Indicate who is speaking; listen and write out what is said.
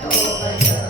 Speaker 1: todo para